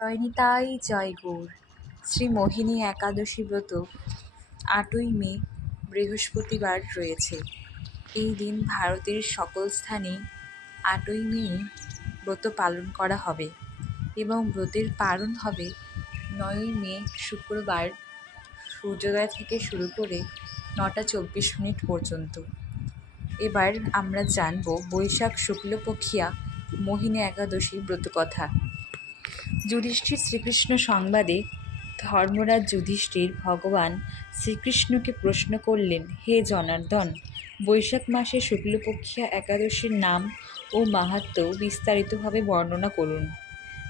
জয়নিতাই জয় গৌর শ্রী মোহিনী একাদশী ব্রত, আটই মে, বৃহস্পতিবার রয়েছে। এই দিন ভারতের সকল স্থানেই আটই মে ব্রত পালন করা হবে এবং ব্রতের পালন হবে নয়ই মে শুক্রবার সূর্যোদয় থেকে শুরু করে নটা চব্বিশ মিনিট পর্যন্ত। এবার আমরা জানব বৈশাখ শুক্লপক্ষিয়া মোহিনী একাদশী ব্রতকথা। যুধিষ্ঠির শ্রীকৃষ্ণ সংবাদে ধর্মরাজ যুধিষ্ঠির ভগবান শ্রীকৃষ্ণকে প্রশ্ন করলেন, হে জনার্দন, বৈশাখ মাসে শুক্লপক্ষিয়া একাদশীর নাম ও মাহাত্ম বিস্তারিতভাবে বর্ণনা করুন।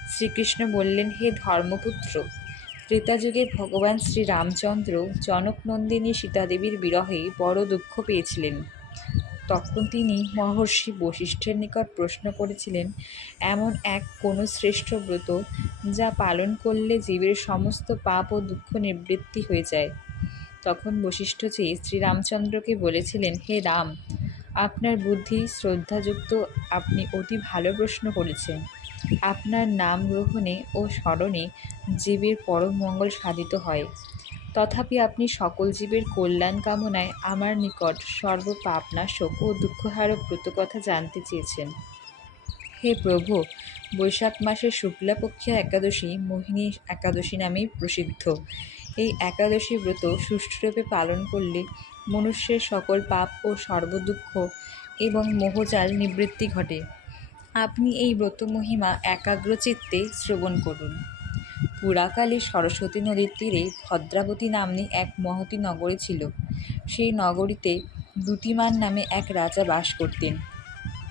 শ্রীকৃষ্ণ বললেন, হে ধর্মপুত্র ত্রেতাযুগে ভগবান শ্রীরামচন্দ্র জনকনন্দিনী সীতাদেবীর বিরহে বড় দুঃখ পেয়েছিলেন। তখন তিনি মহর্ষি বশিষ্ঠের নিকট প্রশ্ন করেছিলেন, এমন এক কোনো শ্রেষ্ঠ ব্রত যা পালন করলে জীবের সমস্ত পাপ ও দুঃখ নিবৃত্তি হয়ে যায়? তখন বশিষ্ঠজি শ্রীরামচন্দ্রকে বলেছিলেন, হে রাম, আপনার বুদ্ধি শ্রদ্ধাযুক্ত, আপনি অতি ভালো প্রশ্ন করেছেন। আপনার নাম গ্রহণে ও স্মরণে জীবের পরম মঙ্গল সাধিত হয়। তথাপি আপনি সকল জীবের কল্যাণ কামনায় আমার নিকট সর্বপাপনা সর্বপাপনাশক ও দুঃখহারক ব্রতকথা জানতে চেয়েছেন। হে প্রভু, বৈশাখ মাসের শুক্লাপক্ষিয়া একাদশী মোহিনী একাদশী নামেই প্রসিদ্ধ। এই একাদশী ব্রত সুষ্ঠুরূপে পালন করলে মনুষ্যের সকল পাপ ও সর্বদুঃখ এবং মোহজাল নিবৃত্তি ঘটে। আপনি এই ব্রত মহিমা একাগ্রচিত্তে শ্রবণ করুন। পুরাকালে সরস্বতী নদীর তীরে ভদ্রাবতী নাম্নী এক মহতী নগরী ছিল। সেই নগরীতে দ্যুতিমান নামে এক রাজা বাস করতেন।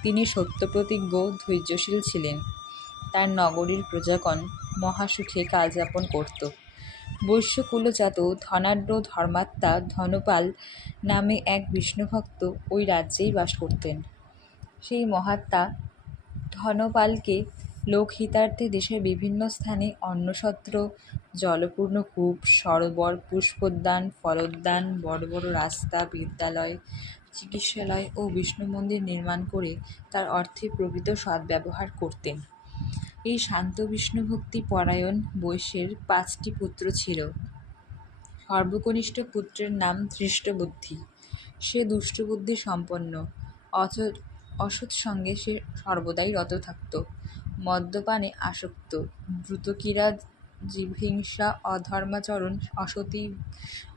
তিনি সত্যপ্রতিজ্ঞ, ধৈর্যশীল ছিলেন। তার নগরীর প্রজাগণ মহাসুখে কালযাপন করত। বৈশ্যকুলজাত ধনাঢ্য ধর্মাত্মা ধনপাল নামে এক বিষ্ণুভক্ত ওই রাজ্যেই বাস করতেন। সেই মহাত্মা ধনপালকে লোকহিতার্থে দেশের বিভিন্ন স্থানে অন্নসত্র, জলপূর্ণ কূপ, সরোবর, পুষ্পোদ্যান, ফলোদ্যান, বড় বড় রাস্তা, বিদ্যালয়, চিকিৎসালয় ও বিষ্ণু মন্দির নির্মাণ করে তার অর্থে প্রকৃত সদ্ব্যবহার করতেন। এই শান্ত বিষ্ণুভক্তি পরায়ণ বৈশ্যের পাঁচটি পুত্র ছিল। সর্বকনিষ্ঠ পুত্রের নাম ধৃষ্টবুদ্ধি। সে দুষ্টবুদ্ধি সম্পন্ন। অচ অসৎ সঙ্গে সে সর্বদাই রত থাকত। মদ্যপানে আসক্ত। দ্রুতক্রীড়া জীবহিংসা, অধর্মাচরণ, অসতী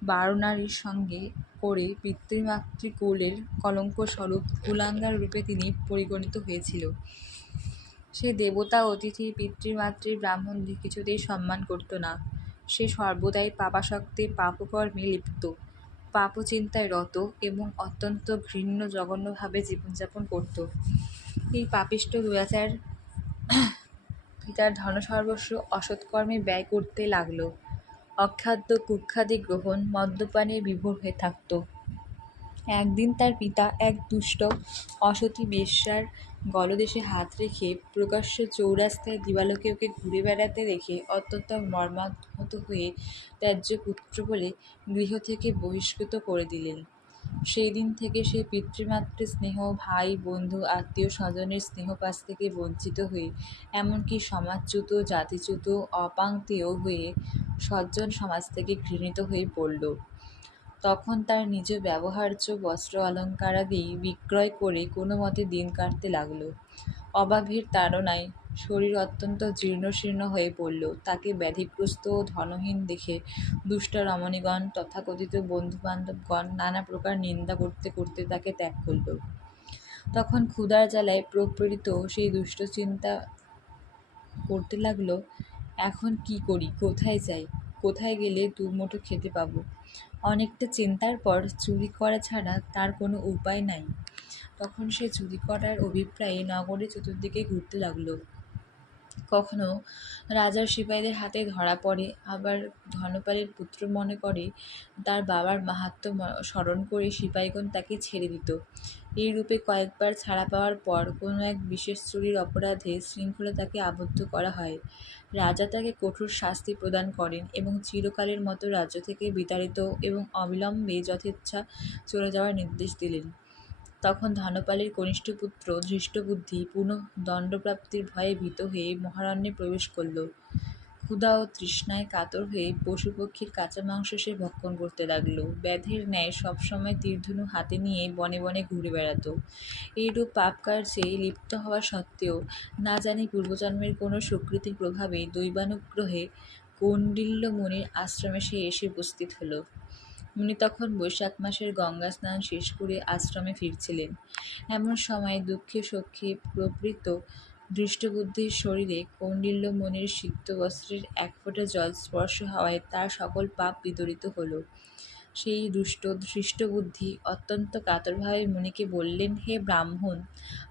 বারনারীর সঙ্গে করে পিতৃমাতৃকুলের কলঙ্কস্বরূপ কুলাঙ্গার রূপে তিনি পরিগণিত হয়েছিল। সে দেবতা, অতিথি, পিতৃমাতৃ ব্রাহ্মণদের কিছুতেই সম্মান করত না। সে সর্বদাই পাপাসক্তে পাপকর্মে লিপ্ত। পাপচিন্তায় রত এবং অত্যন্ত ঘৃণ্য, জঘন্যভাবে জীবনযাপন করত। এই পাপিষ্ট দুরাচার পিতার ধনসর্বস্ব অসৎকর্মে ব্যয় করতে লাগল। অখাদ্য কুখ্যাতি গ্রহণ মদ্যপানে বিভোর হয়ে থাকত। একদিন তার পিতা এক দুষ্ট অসতী বেশ্যার গলদেশে হাত রেখে প্রকাশ্য চৌরাস্তায় দিবালোকে ওকে ঘুরে বেড়াতে দেখে অত্যন্ত মর্মাহত হয়ে ত্যায্য পুত্র বলে গৃহ থেকে বহিষ্কৃত করে দিলেন। সেই দিন থেকে সে পিতৃমাতৃ স্নেহ, ভাই, বন্ধু, আত্মীয় স্বজনের স্নেহপাশ থেকে বঞ্চিত হয়ে এমনকি সমাজচ্যুত, জাতিচ্যুত অপাংক্তেয় হয়ে সজ্জন সমাজ থেকে ঘৃণিত হয়ে পড়ল। তখন তার নিজ ব্যবহার্য বস্ত্র অলঙ্কারাদি বিক্রয় করে কোনো মতে দিন কাটতে লাগল। অভাবের তাড়নায় শরীর অত্যন্ত জীর্ণশীর্ণ হয়ে পড়ল। তাকে ব্যাধিগ্রস্ত ও ধনহীন দেখে দুষ্ট রমণীগণ, তথাকথিত বন্ধুবান্ধবগণ নানা প্রকার নিন্দা করতে করতে তাকে ত্যাগ করল। তখন ক্ষুধার জ্বালায় প্রপ্রেরিত সেই দুষ্ট চিন্তা করতে লাগল, এখন কি করি? কোথায় যাই? কোথায় গেলে দুমুঠো খেতে পাবো? অনেকটা চিন্তার পর চুরি করা ছাড়া তার কোনো উপায় নাই। তখন সে চুরি করার অভিপ্রায়ে নগরের চতুর্দিকে ঘুরতে লাগল। কখনো রাজার সিপাহীদের হাতে ধরা পড়ে, আবার ধনপালের পুত্র মনে করে তার বাবার মাহাত্ম্য স্মরণ করে সিপাহীগণ তাকে ছেড়ে দিত। এই রূপে কয়েকবার ছাড়া পাওয়ার পর কোনো এক বিশেষ চুরির অপরাধে শৃঙ্খলে তাকে আবদ্ধ করা হয়। রাজা তাকে কঠোর শাস্তি প্রদান করেন এবং চিরকালের মতো রাজ্য থেকে বিতাড়িত এবং অবিলম্বে যথেচ্ছা চলে যাওয়ার নির্দেশ দিলেন। তখন ধনপালের কনিষ্ঠ পুত্র ধৃষ্টবুদ্ধি পুনঃ দণ্ডপ্রাপ্তির ভয়ে ভীত হয়ে মহারণ্যে প্রবেশ করল। ক্ষুধা ও তৃষ্ণায় কাতর হয়ে পশুপক্ষীর কাঁচা মাংস সে ভক্ষণ করতে লাগল। ব্যাধের ন্যায় সবসময় তীরধনু হাতে নিয়ে বনে বনে ঘুরে বেড়াতো। এইরূপ পাপ কার্যে লিপ্ত হওয়া সত্ত্বেও না জানি পূর্বজন্মের কোনো সুকৃতির প্রভাবে দৈবানুগ্রহে কৌণ্ডিল্য মুনির আশ্রমে সে এসে উপস্থিত হলো। মুনি তখন বৈশাখ মাসের গঙ্গা স্নান শেষ করে আশ্রমে ফিরছিলেন। এমন সময় দুঃখে সক্ষে প্রবৃত দৃষ্টবুদ্ধির শরীরে কৌণ্ডিল্য মুনির সিক্ত বস্ত্রের এক ফোঁটা জল স্পর্শ হওয়ায় তার সকল পাপ বিদরিত হল। সেই দুষ্ট ধৃষ্টবুদ্ধি অত্যন্ত কাতরভাবে মুনিকে বললেন, হে ব্রাহ্মণ,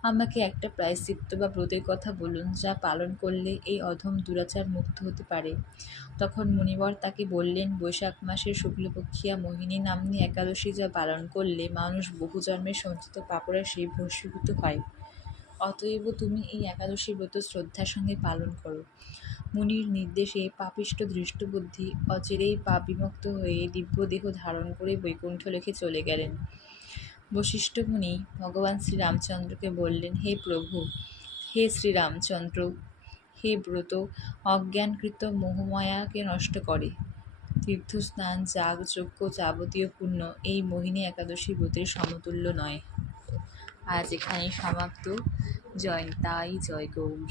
আমাকে একটা প্রায়শ্চিত্ত বা ব্রতের কথা বলুন, যা পালন করলে এই অধম দুরাচার মুক্ত হতে পারে। তখন মুনিবর তাকে বললেন, বৈশাখ মাসের শুক্লপক্ষিয়া মোহিনী নাম্নী একাদশী যা পালন করলে মানুষ বহু জন্মের সঞ্চিত পাপড়া সেই ভস্মীভূত হয়। অতএব তুমি এই একাদশী ব্রত শ্রদ্ধার সঙ্গে পালন করো। মুনির নির্দেশে পাপিষ্ট দৃষ্টবুদ্ধি অচিরেই পাপ বিমুক্ত হয়ে দিব্যদেহ ধারণ করে বৈকুণ্ঠ লেখে চলে গেলেন। বশিষ্ঠ মুনি ভগবান শ্রীরামচন্দ্রকে বললেন, হে প্রভু, হে শ্রীরামচন্দ্র, হে ব্রত অজ্ঞানকৃত মোহমায়াকে নষ্ট করে। তীর্থস্নান যাগ যজ্ঞ যাবতীয় পুণ্য এই মোহিনী একাদশী ব্রতের সমতুল্য নয়। আজ এখানেই সমাপ্ত। জয়ন্তাই তাই জয় গৌর।